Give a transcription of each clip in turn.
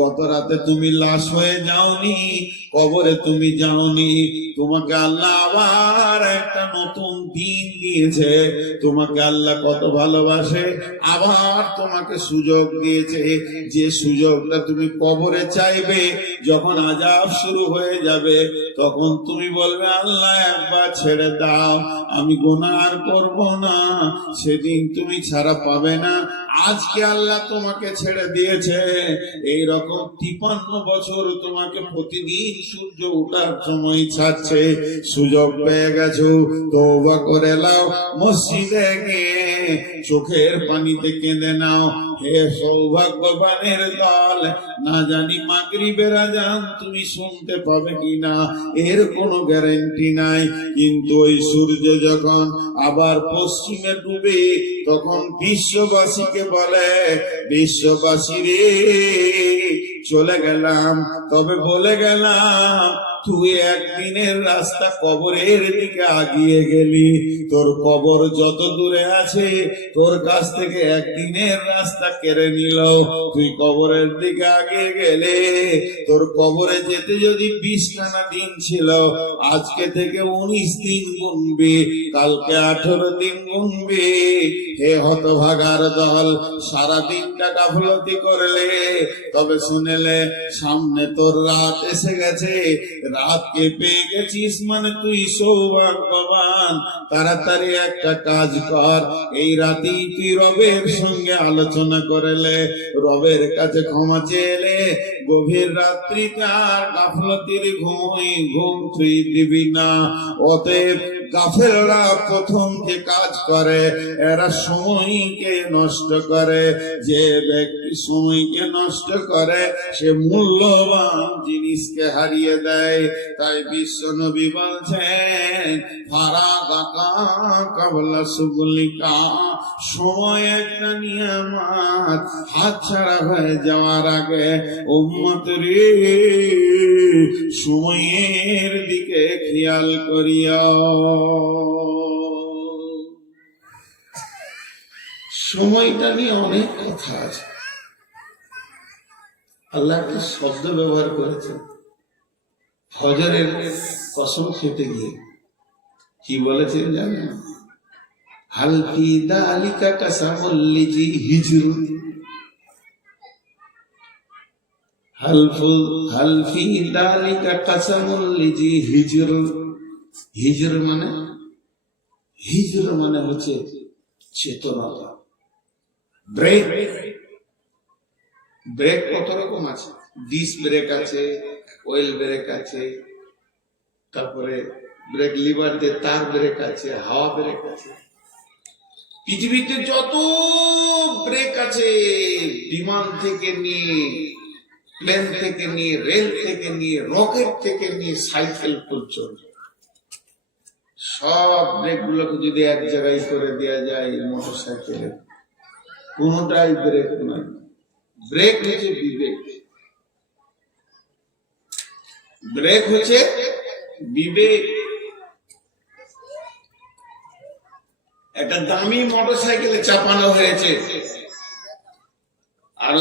গত রাতে তুমি লাশ হয়ে যাওনি, কবরে তুমি যাওনি, তোমাকে আল্লাহ আবার একটা নতুন দিন দিয়েছে। তোমাকে আল্লাহ কত ভালোবাসে, আবার তোমাকে সুযোগ দিয়েছে। যে সুযোগটা তুমি কবরে চাইবে, যখন আযাব শুরু হয়ে যাবে তখন তুমি বলবে আল্লাহ একবার ছেড়ে দাও, আমি গুনাহ আর করব না। সেদিন তুমি ছাড়া পাবে না। আজকে আল্লাহ তোমাকে ছেড়ে দিয়েছে, এই রকম 53 বছর তোমাকে প্রতিদিন সূর্য ওঠার সময় ছাড়ছে। সুযোগ পেয়ে গেছো, তওবা করে নাও, মসজিদে গিয়ে চোখের পানিতে কেঁদে নাও। হে সৌভাগ্যবানের দল, না জানি মাগরিবের আযান তুমি শুনতে পাবে কিনা, এর কোনো গ্যারান্টি নাই। কিন্তু ওই সূর্য যখন আবার পশ্চিমে ডুবে, তখন বিশ্ববাসীকে বলে, বিশ্ববাসী রে, চলে গেলাম, তবে বলে গেলাম তুই একদিনের রাস্তা কবরের দিকে আগিয়ে গেলি। তোর কবর যত দূরে আছে, তোর কাছ থেকে একদিনের রাস্তা কেড়ে নিল। তুই কবরের দিকে আগিয়ে গেলে, তোর কবরে যেতে যদি 20খানা দিন ছিল, আজকে থেকে 19 দিন গুনবি, কালকে 18 দিন গুনবি। হে হতভাগার দল, সারা দিনটা গাফলতি করলে, তবে শুনেলে সামনে তোর রাত এসে গেছে। রাতকে পেয়ে গেছিস মানে তুই সৌভাগ্যবান। তাড়াতাড়ি একটা কাজ কর, এই রাতেই তুই রবের সঙ্গে আলোচনা করলে, রবের কাছে ক্ষমা চেয়েলে, গভীর রাত্রিতে আর গাফলতির ঘুম তুই দিবি না। অতএব গাফেলরা প্রথম যে কাজ করে, এরা সময়কে নষ্ট করে। যে ব্যক্তি সময়কে নষ্ট করে, সে মূল্যবান জিনিসকে হারিয়ে দেয়। তাই বিশ্ব নবী বলছেন, ফারাগাকা কাবলা সুগলিকা, সময় একটা নিয়ামত, হাতছাড়া হয়ে যাওয়ার আগে উম্মত রে, সময়ের দিকে খেয়াল করিয়া। সময়টা নিয়ে অনেক কথা আছে। আল্লাহ একটা শব্দ ব্যবহার করেছেন ফজরের কসম খেতে গিয়ে। কি বলেছেন জানেন? হাল ফি যালিকা কাসামুল লিজি হিজর, হাল ফি যালিকা কাসামুল লিজি হিজর। হিজর মানে হচ্ছে চেতনতা। ব্রেক কত রকম আছে? ডিস্ক ব্রেক আছে, অয়েল ব্রেক আছে, তারপরে ব্রেক লিভার দিয়ে তার ব্রেক আছে, হাওয়া ব্রেক আছে। পৃথিবীতে যত ব্রেক আছে, বিমান থেকে নিয়ে, প্লেন থেকে নিয়ে, রেল থেকে নিয়ে, রকেট থেকে নিয়ে, সাইকেল পর্যন্ত, সব ব্রেক গুলোকে যদি এক জায়গায় করে দেওয়া যায়, মোটর সাইকেলে কোনটাই ব্রেক নয়। ব্রেক হচ্ছে বিবেক, ব্রেক হচ্ছে বিবেক। একটা দামি মোটর সাইকেলে চাপানো হয়েছে, আর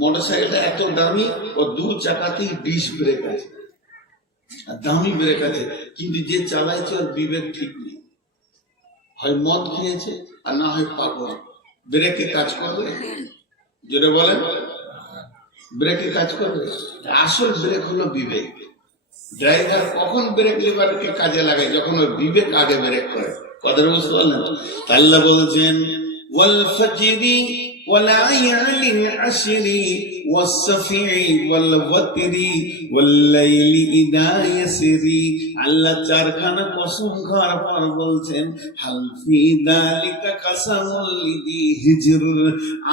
মোটর সাইকেলটা এত দামি, ও 2 চাকাতেই ডিস্ক ব্রেক আছে, আর দামি ব্রেক আছে, কিন্তু যে চালাইছে ওর বিবেক ঠিক নেই। হয় মদ খেয়েছে, আর না হয় পাগল। ব্রেকে কাজ করবে? জোরে বলেন, ব্রেকে কাজ করবে? আসল ব্রেক হলো বিবেক। ড্রাইভার কখন ব্রেক লিভারকে কাজে লাগায়? যখন ওর বিবেক আগে ব্রেক করে। কথা বুঝতে পারলেন? আল্লাহ বলছেন, ওয়াল ফাজরি ওয়ালায়ালিন আশরি ওয়াসফি ওয়াল ওয়াতরি ওয়াল লাইলি ইযা ইয়াসরি। আল্লাহ 4খানা কসম খাওয়ার পর বলছেন, হাল ফি যালিকা কাসামুল লিযি হিজর।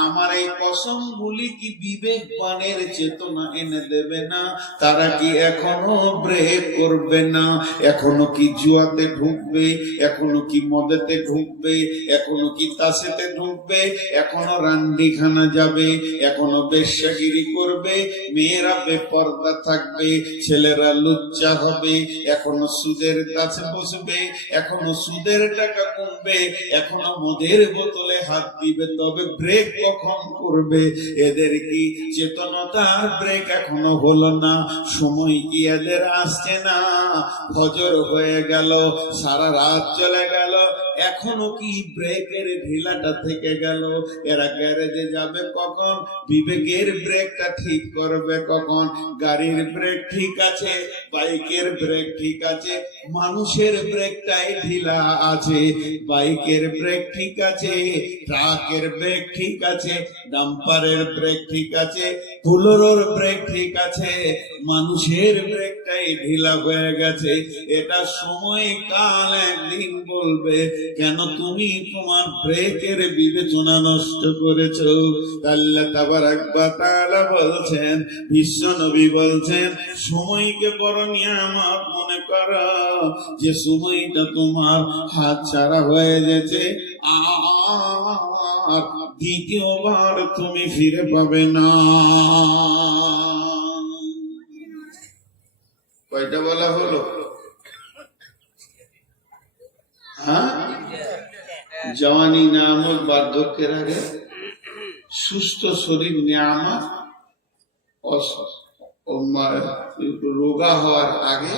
আমার এই কসমগুলি কি বিবেকবানের চেতনা এনে দেবে না? তারা কি এখনো ব্রেক করবে না? এখনো কি জুয়াতে ঢুকবে? এখনো কি মদেতে ঢুকবে? এখনো কি তাসেতে ঢুকবে? এখনো রান্ডিখানা যাবে? এখনো বেশ্যাগিরি বেয়াদবিগিরি করবে, মেয়েরা বেপর্দা থাকবে, ছেলেরা লুচ্চা হবে, এখনো সুদের কাছে বসবে, এখনো সুদের টাকা কমবে, এখনো মদের বোতলে হাত দিবে, তবে ব্রেক কখন করবে? এদের কি চেতনতার ব্রেক এখনো হলো না? সময় কি এদের আসছে না? ফজর হয়ে গেল, সারা রাত চলে গেল, এখনো কি ব্রেকের ঢিলাটা থেকে গেল? এরা গ্যারেজে যাবে কখন? বিবেকের ব্রেকটা ঠিক করবে কখন? গাড়ির ব্রেক ঠিক আছে, বাইকের ব্রেক ঠিক আছে, মানুষের ব্রেকটাই ঢিলা আছে। বাইকের ব্রেক ঠিক আছে, ট্রাকের ব্রেক ঠিক আছে, ডাম্পারের ব্রেক ঠিক আছে, বুলোরোর ব্রেক ঠিক আছে, মানুষের ব্রেকটাই ঢিলা হয়ে গেছে। এটা সময় কাল একদিন বলবে, কেন তুমি তোমার ব্রেকের বিবেচনা নষ্ট করেছো? আল্লাহ তাবারাক ওয়া তাআলা বলছেন, বিশ্ব নবী বলছেন, সময়কে বড় নিয়ামত মনে করো, যে সময়টা তোমার হাত ছাড়া হয়ে গেছে, আর দ্বিতীয়বার তুমি ফিরে পাবে না। কয়টা বলা হলো? হ্যাঁ, জওয়ানি নিয়ামত বার্ধক্যের আগে, সুস্থ শরীর নিয়ামত রোগা হওয়ার আগে,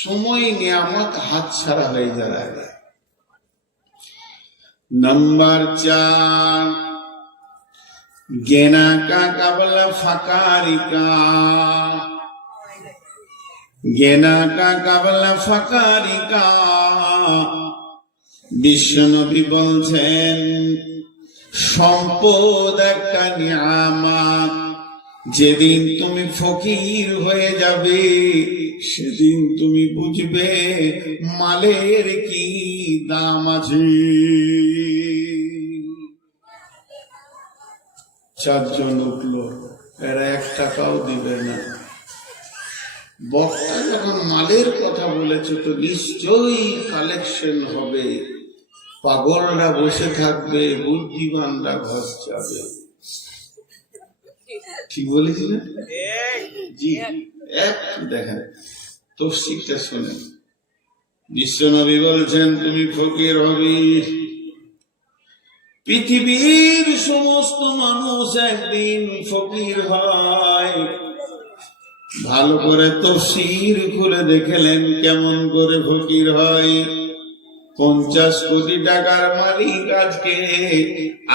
সময় নিয়ামত হাত ছাড়া হয়ে যাওয়ার আগে। नंबर 4, गेना का कबला फकारी का, गेना का कबला फकारी का। বিশ্বনবী বলছেন, সম্পদ একটা নিয়ামত, যেদিন তুমি ফকির হয়ে যাবে সেদিন তুমি বুঝবে মালের কি দাম আছে। 4 জন উঠলো, এরা 1 টাকাও দিবে না। বক্তা যখন মালের কথা বলেছে তো নিশ্চয়ই কালেকশন হবে, পাগলরা বসে থাকবে, বুদ্ধিমানরা ঘর যাবে। ঠিক বলেছি না? জি, একটু দেখেন তফসিরটা শোনেন। বিশ্বনবী বলছেন, তুমি ফকির হবে। পৃথিবীর সমস্ত মানুষ একদিন ফকির হয়। ভালো করে তফসির খুলে দেখলেন কেমন করে ফকির হয়। 50 কোটি টাকার মালিক আজকে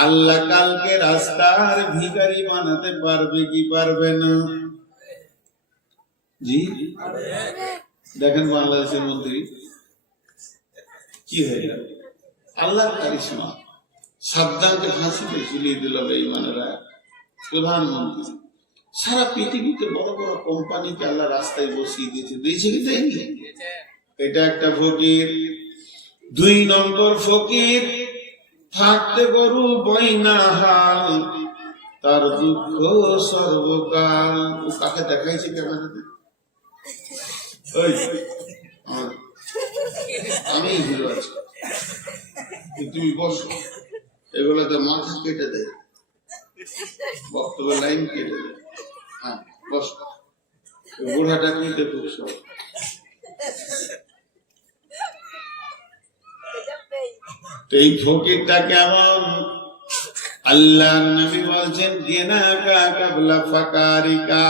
আল্লাহ কালকে রাস্তার ভিখারি বানাতে পারবে কি পারবে না? জি, দেখেন বাংলাদেশের মন্ত্রী কি হয়ে গেল, আল্লাহর কারিশমা। সাদ্দামকে ফাঁসিতে ঝুলিয়ে দিল বেঈমানেরা, প্রধানমন্ত্রী। সারা পৃথিবীতে বড় বড় কোম্পানিকে আল্লাহ রাস্তায় বসিয়ে দিয়েছে, দিয়েছে কি দেয়নি? এটা একটা ফকির। 2 নম্বর ফকির, থাকতে গরু বইনা হাল, তার দুঃখ সর্বকাল। ও কাকে দেখাইছে ক্যামেরাতে? আমি হিরো আছি, তুমি বসো। এগুলোতে মাথা কেটে দেয়, বক্তব্যের লাইন কেটে দেয়। হ্যাঁ, বসো। বুড়াটা কি দেখুক সব। এই ফকিরটা কেমন? আল্লাহর নবী বলছেন, গেনা কা কাবলা ফাকারিকা।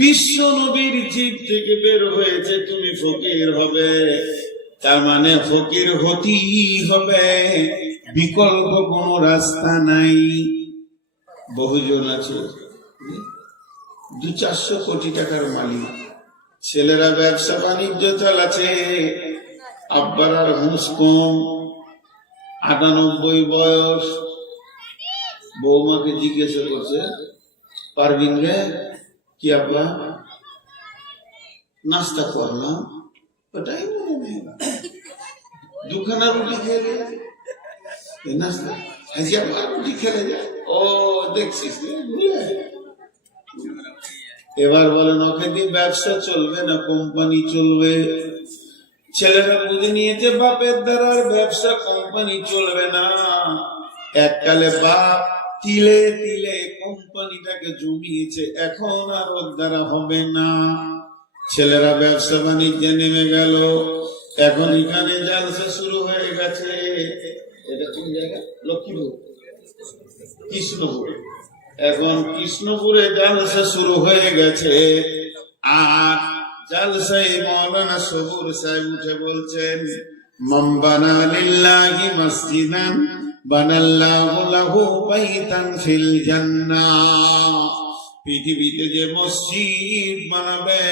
বিশ্ব নবীর জিভ থেকে বের হয়েছে তুমি ফকির হবে, তার মানে ফকির হতেই হবে, বিকল্প কোনো রাস্তা নাই। বহুজন আছে 200-400 কোটি টাকার মালিক, ছেলেরা ব্যবসা বাণিজ্য চালাচ্ছে, আব্বার আর হুঁশ কম, 98 বয়স। বৌমাকে জিজ্ঞাসা করছে, পারবিন রে? কি আব্বা? নাস্তা করলাম, ওটাই মনে নেই। 2খানা রুটি খেলে নাস্তা, আজ আবার রুটি খেলে যায়। ও দেখছিস, এবার বলেন ওকে দিয়ে ব্যবসা চলবে না কোম্পানি চলবে? ছেলেরা বুঝে নিয়েছে বাপের দ্বারা ব্যবসা কোম্পানি চলবে না। এককালে বাপ তিলে তিলে কোম্পানিটাকে জমিয়েছে, এখন আর ওর দ্বারা হবে না। ছেলেরা ব্যবসা বাণিজ্যে নেমে গেল, এখন এখানে জালসা শুরু হয়ে গেছে। এটা কোন জায়গা? লক্ষ্মীপুর, কৃষ্ণপুর। এখন কৃষ্ণপুরে জালসা শুরু হয়ে গেছে। আর জালসায় মাওলানা সবুর সাহেব উঠে বলছেন, মান বানা লিল্লাহি মসজিদান বানাল্লাহু লাহু বাইতান ফিল জান্নাহ। পৃথিবীতে যে মসজিদ বানাবে,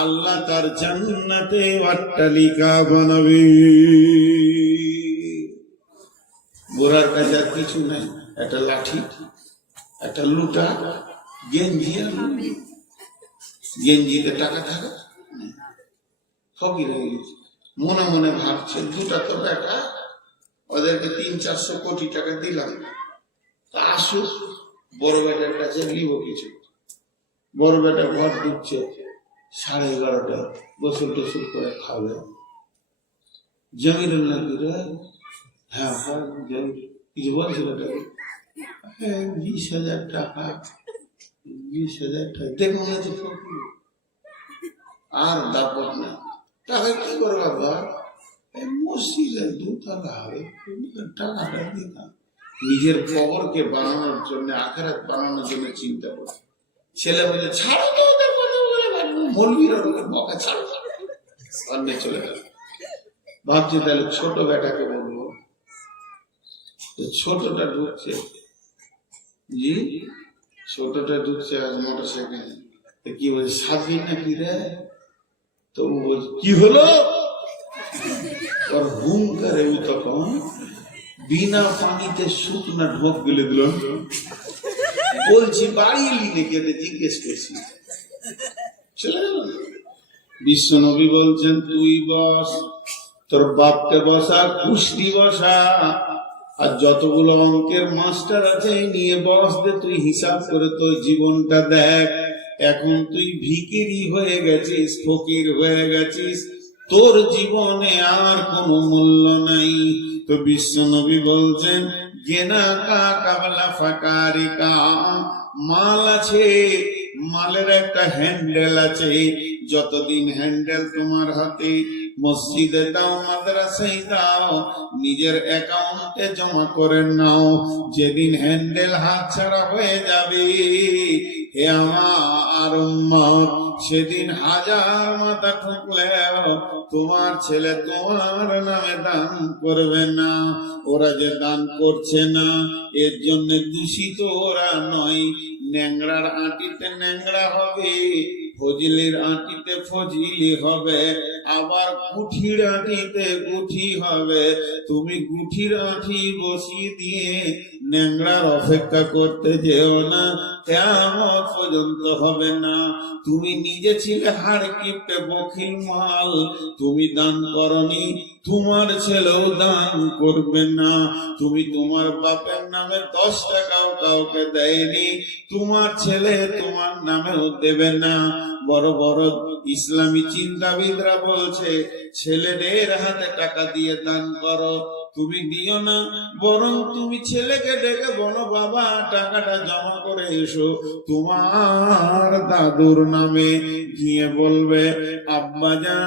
আল্লাহ তার জান্নাতে অট্টালিকা বানাবে। বুড়ার কাছে আর কিছু নাই, একটা লাঠি, একটা লুটা, গেঞ্জি আর লুঙ্গি। গেঞ্জিতে টাকা থাকে, ফকির হয়ে গেছে। মনে মনে ভাবছে, দুটা তো বেটা, ওদেরকে 300-400 কোটি টাকা দিলাম, তা আসুক, বড় বেটার কাছে নিব কিছু। বড় বেটা ঘর ঢুকছে 11:30, গোসল টোসল করে খাবে। জমিরুল নাকি রে? হ্যাঁ হ্যাঁ, কিছু বলছিল, 20,000 টাকা। 20,000 টাকা দেখুন, ফকির আর দাপট না। টাকা কি করবা ঘর? মসজিদের 2 তলা হবে, টাকাটা দিতাম। নিজের কবরকে বানানোর জন্য, আখেরাত বানানোর জন্য চিন্তা করে। ছেলে বলে, ছাড়ো তো ওদের কথা বলে, মলবির বকা ছাড়ো, সামনে চলে গেল। ভাবছি তাহলে ছোট বেটাকে বলবো। ছোটটা ঢুকছে, জি ছোটটা ঢুকছে মোটর সাইকেল। কি বলছে, সাথী নাকি রে? তো কি হলো? ওর হুঙ্কারে ও তখন বিনা পানিতে শুকনা ঢোক গেলে দিল। বলছি বাড়ি এলি নাকি, জিজ্ঞেস করছি, চলে গেল। বিশ্ব নবী বলছেন, তুই বস, তোর বাপকে বসা, কুষ্টি বসা, আর যতগুলো অঙ্কের মাস্টার আছে নিয়ে বস দে, তুই হিসাব করে তোর জীবনটা দেখ। এখন তুই ভিখিরি হয়ে গেছিস, ফকির হয়ে গেছিস, তোর জীবনে আর কোনো মূল্য নাই। তো বিশ্ব নবী বলছেন, গেনা কা কাবলা ফাকারিকা, মাল আছে, মালের একটা হ্যান্ডেল আছে। যতদিন হ্যান্ডেল তোমার হাতে, মসজিদে দাও, মাদ্রাসায় দাও, নিজের অ্যাকাউন্টে জমা করে নাও। যেদিন হ্যান্ডেল হাত ছাড়া হয়ে যাবে, হে আমার উম্মত, সেদিন 1000 মাথা ঠুকলেও তোমার ছেলে তোমার নামে দান করবে না। ওরা যে দান করছে না, এর জন্য দূষিত ওরা নয়। ন্যাংরার আটিতে ন্যাংরা হবে, ফজিলের আটিতে ফজিলি হবে, আবার গুঠির আটিতে গুঠি হবে। তুমি গুঠির আটি বসিয়ে দিয়ে ন্যাংরার অপেক্ষা করতে যেও না, কিয়ামত পর্যন্ত হবে না। তুমি নিজে ছিলে হাড় কিপটে বখিল মাল, তুমি দান করনি, তোমার ছেলেও দান করবে না। তুমি তোমার বাপের নামে 10 টাকাও কাউকে দেয়নি, তোমার ছেলে তোমার নামেও দেবে না। বড় বড় ইসলামী চিন্তাবিদরা বলছে, ছেলেদের হাতে টাকা দিয়ে দান করো। তুমি দিও না, বরং তুমি ছেলেকে ডেকে বলো, বাবা টাকাটা জমা করে এসো, তোমার দাদুর নামে গিয়ে বলবে, আব্বা জান